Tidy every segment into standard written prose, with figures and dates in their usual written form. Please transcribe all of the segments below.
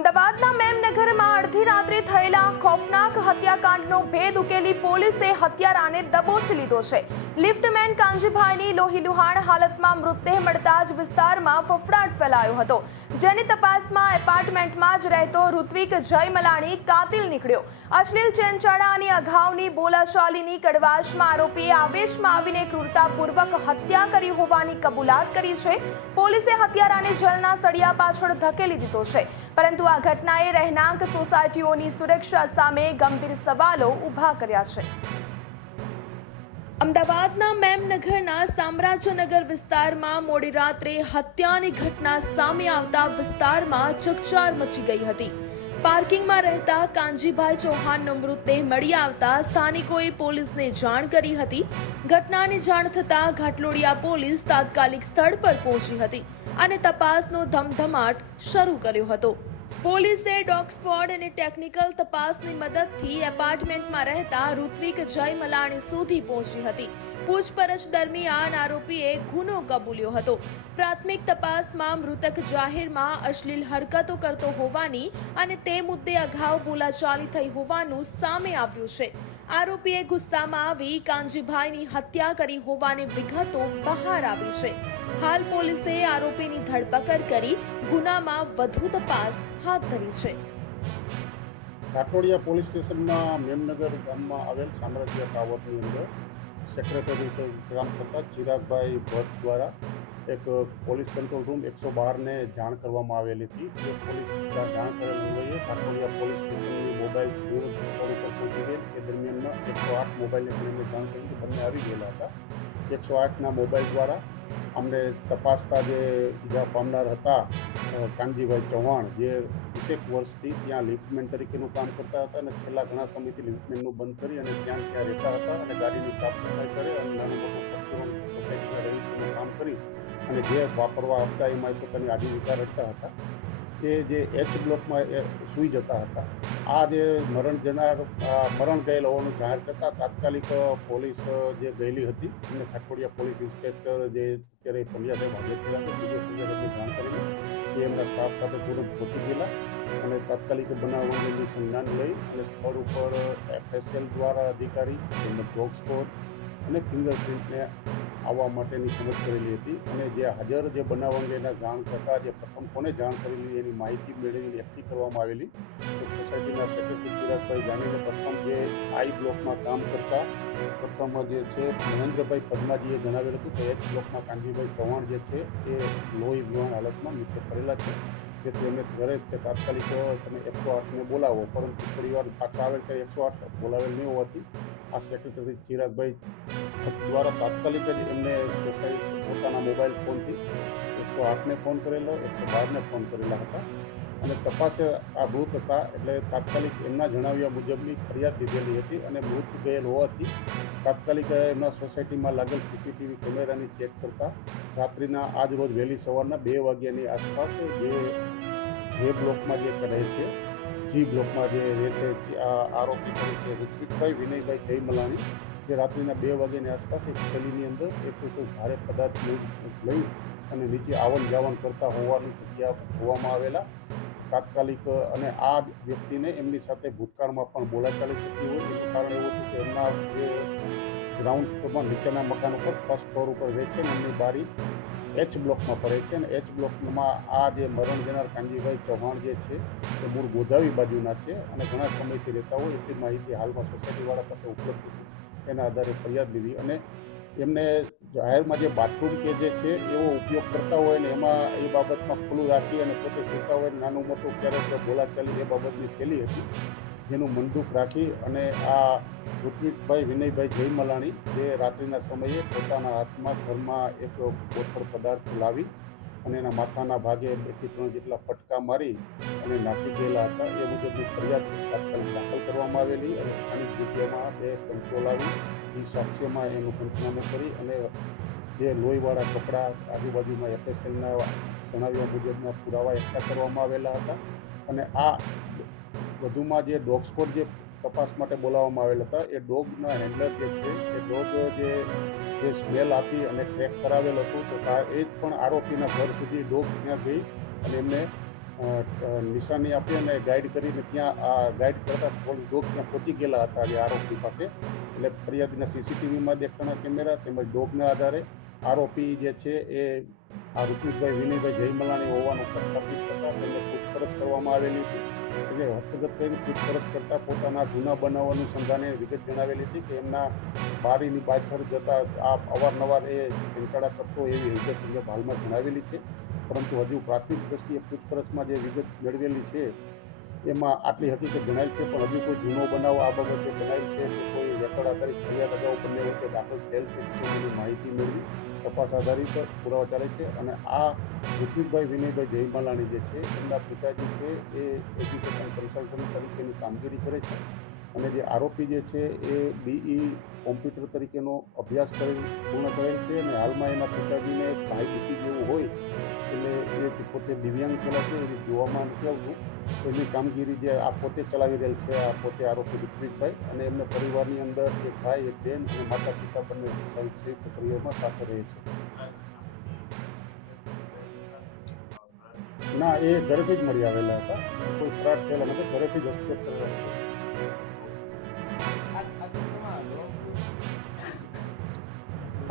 અમદાવાદના મેમનગરમાં અડધી રાત્રે થયેલા ખોફનાક હત્યાકાંડનો ભેદ ઉકેલી પોલીસે હત્યારાને દબોચી લીધો છે। લિફ્ટમેન કાંજીભાઈની લોહીલુહાણ હાલતમાં મૃતદેહ મળતા જ વિસ્તારમાં ફફડાટ ફેલાયો હતો, જેની તપાસમાં એપાર્ટમેન્ટમાં જ રહેતો ઋત્વિક જયમલાણી કાતિલ નીકળ્યો। અશ્લીલ ચેનચાળા અને અગાઉની બોલાચાલીની કડવાશમાં આરોપીએ આવેશમાં આવીને ક્રૂરતાપૂર્વક હત્યા કરી હોવાની કબૂલાત કરી છે। પોલીસે હત્યારાને જેલના સળિયા પાછળ ધકેલી દીધો છે, પરંતુ આ ઘટનાએ રહેણાંક સોસાયટીઓની સુરક્ષા સામે ગંભીર સવાલો ઊભા કર્યા છે। અમદાવાદના મેમનગરના સામ્રાજ્યનગર વિસ્તારમાં મોડી રાત્રે હત્યાની ઘટના સામે આવતા વિસ્તારમાં ચકચાર મચી ગઈ હતી। પાર્કિંગમાં રહેતા કાંજીભાઈ ચૌહાણનો મૃતદેહ મળી આવતા સ્થાનિકોએ પોલીસને જાણ કરી હતી। ઘટનાની જાણ થતાં ઘાટલોડિયા પોલીસ તાત્કાલિક સ્થળ પર પહોંચી હતી અને તપાસનો ધમધમાટ શરૂ કર્યો હતો। પોલીસે ડોગ સ્ક્વોડ અને ટેકનિકલ તપાસની મદદથી એપાર્ટમેન્ટમાં રહેતા ઋત્વિક જયમલાણી સુધી પહોંચી હતી। પૂછપરછ દરમિયાન આરોપીએ ગુનો કબૂલ્યો હતો। પ્રાથમિક તપાસમાં મૃતક જાહેરમાં અશ્લીલ હરકતો કરતો હોવાની અને તે મુદ્દે અગાઉ બોલાચાલી થઈ હોવાનું સામે આવ્યું છે। આરોપીએ ગુસ્સામાં આવી કાંજીભાઈની હત્યા કરી હોવાની વિગતો બહાર આવી છે। હાલ પોલીસે આરોપીની ધરપકડ કરી ગુનામાં વધુ તપાસ હાથ ધરી છે। ઘાટલોડિયા પોલીસ સ્ટેશનમાં મેમનગર ગામમાં આવેલ સામ્રાજ્ય ટાવરની અંદર સેક્રેટરી તરીકે કામ કરતા ચિરાગભાઈ ભટ્ટ દ્વારા એક પોલીસ કંટ્રોલ રૂમ 112ને જાણ કરવામાં આવેલી હતી। એ પોલીસ જાણ કરેલ અન્વયે ઘાટલોડિયા પોલીસ સ્ટેશનની મોબાઈલ સ્થળ ઉપર પહોંચી ગઈ। એ દરમિયાનમાં 108 મોબાઈલને પણ એમને જાણ કરી હતી, બંને આવી ગયેલા હતા। 108ના મોબાઈલ દ્વારા અમને તપાસતા જે ઈજા પામનાર હતા કાનજીભાઈ ચૌહાણ, જે 20 વર્ષથી ત્યાં લિફ્ટમેન તરીકેનું કામ કરતા હતા અને છેલ્લા ઘણા સમયથી લિફ્ટમેનનું બંધ કરી અને ત્યાં રહેતા હતા અને ગાડીની સાફ સફાઈ કરે અને નાનું મોટું સોસાયટીના રહીશોનું કામ કરી અને જે વાપરવા આપતા એમાં પોતાની આજીવિકા રખતા હતા। એ જે એચ બ્લોકમાં સૂઈ જતા હતા। આ જે મરણ ગયેલ હોવાનું જાહેર કરતાં તાત્કાલિક પોલીસ જે ગયેલી હતી એમને ઘાટલોડિયા પોલીસ ઇન્સ્પેક્ટર જે અત્યારે પંડ્યા સાહેબ હાજર થયા હતા, બીજે પંડ્યા જાણ કરેલી એ એમના સ્ટાફ સાથે તુરંત પહોંચી ગયેલા અને તાત્કાલિક બનાવ અંગેનું સંજ્ઞાન લઈ અને સ્થળ ઉપર FSL દ્વારા અધિકારી તેમજ ડોગ સ્કોડ અને ફિંગરપ્રિન્ટને આવવા માટેની સમજ કરેલી હતી અને જે હાજર જે બનાવ અંગેના જાણ થતાં જે પ્રથમ કોને જાણ કરેલી એની માહિતી મેળવીને એકઠી કરવામાં આવેલી। સોસાયટીના સેક્રેટરી ચિરાગભાઈ જાણીને પ્રથમ જે આઈ બ્લોકમાં કામ કરતા પ્રથમ જે છે મહેન્દ્રભાઈ પદ્માજીએ જણાવેલ હતું કે એચ બ્લોકમાં કાનજીભાઈ ચૌહાણ જે છે એ લોહીલુહાણ હાલતમાં નીચે પડેલા છે, જેથી એમને ઘરે જ તાત્કાલિક તમે 108ને બોલાવો, પરંતુ થોડી વાર પાછા આવેલ ત્યારે 108 બોલાવેલ નહીં હોવાથી આ સેક્રેટરી ચિરાગભાઈ દ્વારા તાત્કાલિક જ એમને સોસાયટી પોતાના મોબાઈલ ફોનથી 108ને ફોન કરેલો, 112ને ફોન કરેલા હતા અને તપાસે આ મૃત હતા એટલે તાત્કાલિક એમના જણાવ્યા મુજબની ફરિયાદ દીધેલી હતી અને મૃત ગયેલ હોવાથી તાત્કાલિક એમના સોસાયટીમાં લાગેલ CCTV કેમેરાની ચેક કરતા રાત્રિના આજ રોજ વહેલી સવારના 2 વાગ્યાની આસપાસ જે બ્લોકમાં જે રહે છે જી બ્લોકમાં જે રહે છે આરોપી તરીકે ઋત્વિકભાઈ વિનયભાઈ જયમલાણી, જે રાત્રિના 2 વાગ્યાની આસપાસ એક થેલીની અંદર એક કોઈ ભારે પદાર્થ લઈ અને નીચે આવન જાવન કરતા હોવાની જગ્યા જોવામાં આવેલા। તાત્કાલિક અને આ વ્યક્તિને એમની સાથે ભૂતકાળમાં પણ બોલાચાલી થતી હોય એનું કારણ એવું હતું કે એમના જે ગ્રાઉન્ડ ફ્લોરમાં નીચેના મકાન ઉપર ફર્સ્ટ ફ્લોર ઉપર રહે છે અને એમની બારી એચ બ્લોકમાં પડે છે અને એચ બ્લોકમાં આ જે મરણ જનાર કાનજીભાઈ ચૌહાણ જે છે એ મૂળ ગોધાવી બાજુના છે અને ઘણા સમયથી રહેતા હોય એટલી માહિતી હાલમાં સોસાયટીવાળા પાસે ઉપલબ્ધ હતી। એના આધારે ફરિયાદ લીધી અને એમને જાહેરમાં જે બાથરૂમ કે જે છે એવો ઉપયોગ કરતા હોય ને એમાં એ બાબતમાં ખુલ્લું રાખી અને પોતે સૂતા હોય નાનું મોટું ક્યારેક બોલાચાલી એ બાબતની થયેલી હતી, જેનું મનદુખ રાખી અને આ ઋત્વિકભાઈ વિનયભાઈ જયમલાણી જે રાત્રિના સમયે પોતાના હાથમાં ઘરમાં એક બોથડ પદાર્થ લાવી અને એના માથાના ભાગે 2 થી 3 જેટલા ફટકા મારી અને નાસી ગયેલા હતા। એ મુજબની ફરિયાદ તાત્કાલિક દાખલ કરવામાં આવેલી અને સ્થાનિક જગ્યામાં 2 પંચો લાવી એ સાક્ષ્યમાં એનું પંચનામું કરી અને જે લોહીવાળા કપડાં આજુબાજુમાં FSLના જણાવ્યા મુજબના પુરાવા એકઠા કરવામાં આવેલા હતા અને આ વધુમાં જે ડોગ સ્કોડ જે તપાસ માટે બોલાવવામાં આવેલા હતા એ ડોગના હેન્ડલર જે છે એ ડોગ જે સ્મેલ આપી અને ટ્રેક કરાવેલ હતું તો એ જ પણ આરોપીના ઘર સુધી ડોગ ત્યાં ગઈ અને એમને નિશાની આપી અને ગાઈડ કરીને ત્યાં ગાઈડ કરતા પોલીસ ડોગ ત્યાં પહોંચી ગયેલા હતા જે આરોપી પાસે. એટલે ફરિયાદીના સીસીટીવીમાં દેખાણા કેમેરા તેમજ ડોગના આધારે આરોપી જે છે એ આ ઋત્વિકભાઈ વિનયભાઈ જયમલાણી હોવાનું પ્રસ્થાપિત કરતા તેમને પૂછપરછ કરવામાં આવેલી હતી. એટલે હસ્તગત કરીને પૂછપરછ કરતાં પોતાના જૂના બનાવ અનુસંધાને વિગત જણાવેલી હતી કે એમના બારીની પાછળ જતાં આ અવારનવાર એ ખેંચાડા કરતો એવી વિગત એમને હાલમાં જણાવેલી છે. પરંતુ હજુ પ્રાથમિક દ્રષ્ટિએ પૂછપરછમાં જે વિગત મેળવેલી છે એમાં આટલી હકીકત જણાય છે, પણ હજુ કોઈ જૂનો બનાવ આ બાબતે જણાય છે કે કોઈ રેકોર્ડ આધારિત ફરિયાદ અગાઉ બંને વચ્ચે દાખલ થયેલ છે તેની માહિતી મેળવી તપાસ આધારિત પુરાવા ચાલે છે. અને આ ઋત્વિકભાઈ વિનયભાઈ જયમાલાણી જે છે એમના પિતાજી છે એ એજ્યુકેશન કન્સલ્ટન્ટ તરીકેની કામગીરી કરે છે અને જે આરોપી જે છે એ BE કોમ્પ્યુટર તરીકેનો અભ્યાસ પૂર્ણ કરેલ છે અને હાલમાં એના પિતાજીને માહિતી જેવું હોય એટલે એ પોતે દિવ્યાંગ થયેલા છે એ જોવામાં નથી આવતું. એની કામગીરી જે આ પોતે ચલાવી રહેલ છે આ પોતે આરોપી ઋત્વિકભાઈ અને એમના પરિવારની અંદર એક ભાઈ એક બેન અને માતા પિતા બંને સંયુક્ત પરિવારમાં સાથે રહે છે. ના, એ ઘરેથી જ મળી આવેલા હતા, કોઈ ફરાર થયેલા નથી, ઘરેથી જ હસ્તગત કરેલા હતા.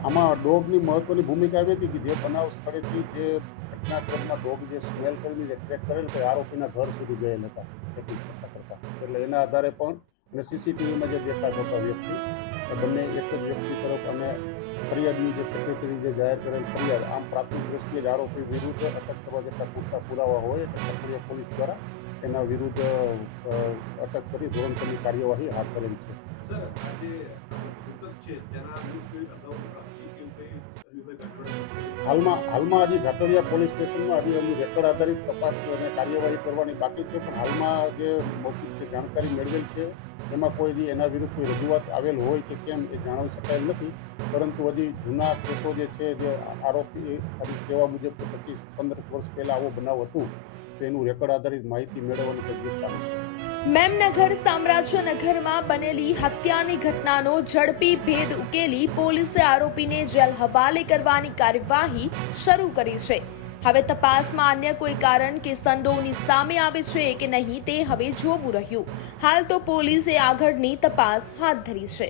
આમાં ડોગની મહત્વની ભૂમિકા આવી હતી કે જે બનાવ સ્થળેથી જે ઘટનાક્રમમાં ડોગ જે સ્મેલ કરીને જે ટ્રેક કરેલ તે આરોપીના ઘર સુધી ગયેલ હતા ટ્રેકિંગ કરતા. એટલે એના આધારે પણ અને સીસીટીવીમાં જે દેખાતો હતા વ્યક્તિ બંને એક જ વ્યક્તિ તરફ અને ફરિયાદી જે સેક્રેટરી જે જાહેર કરેલ ફરિયાદ આમ પ્રાથમિક દ્રષ્ટિએ જ આરોપી વિરુદ્ધ અટક કરવા જેટલા પૂરતા પુરાવા હોય એટલે સક્રિય પોલીસ દ્વારા એના વિરુદ્ધ અટક કરી ધોરણસરની કાર્યવાહી હાથ ધરેલ છે. હાલમાં હજી ઘાટોડિયા પોલીસ સ્ટેશનમાં હજી રેકોર્ડ આધારિત તપાસ અને કાર્યવાહી કરવાની બાકી છે, પણ હાલમાં જે મૌખિક જાણકારી મેળવેલ છે એમાં કોઈ હજી એના વિરુદ્ધ કોઈ રજૂઆત આવેલ હોય કે કેમ એ જાણવી શકાયેલ નથી. પરંતુ હજી જૂના કેસો જે છે જે આરોપી કહેવા મુજબ કે 25-15 વર્ષ પહેલાં આવો બનાવ હતું તો એનું રેકોર્ડ આધારિત માહિતી મેળવવાની તજવીજ ચાલુ છે. મેમનગર સામ્રાજ્યનગરમાં બનેલી હત્યાની ઘટનાનો ઝડપી ભેદ ઉકેલી પોલીસે આરોપીને જેલ હવાલે કરવાની કાર્યવાહી શરૂ કરી છે. હવે તપાસમાં અન્ય કોઈ કારણ કે સંડોવણી સામે આવે છે કે નહીં તે હવે જોવું રહ્યું. હાલ તો પોલીસે આગળની તપાસ હાથ ધરી છે.